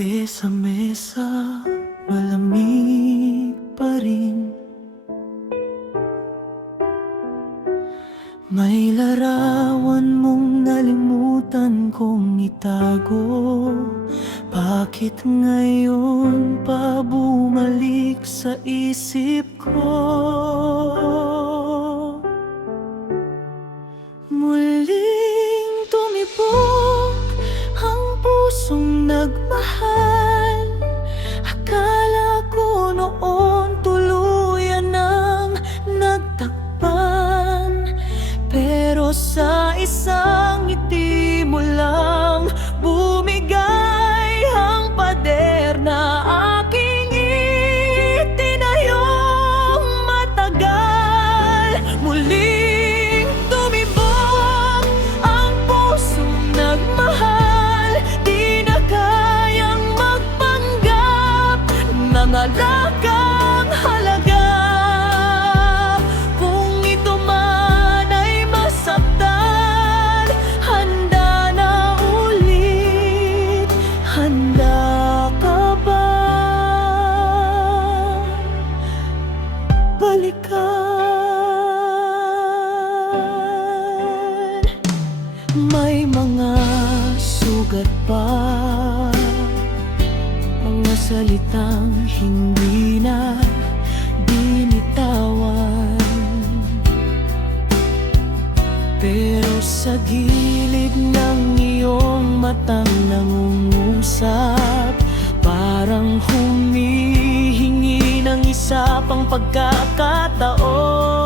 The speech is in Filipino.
Kape sa mesa, malamig pa rin. May larawan mong nalimutan kong itago. Bakit ngayon pa bumalik sa isip ko? Muling tumibok ang pusong nagmahal. Akala ko noon tuluyan ng nagtakpan, pero sa isang ngiti mo lang bumigay ang pader na aking itinayong matagal. Muling tumibok ang pusong nagmahal. Di na kayang magpanggap ng alagang halaga. Kung ito man ay masaktan, handa na ulit. Handa ka ba balikan? May mga sugat pa, mga salitang hindi na binitawan. Pero sa gilid ng iyong matang nangungusap, parang humihingi ng isa pang pagkakataon.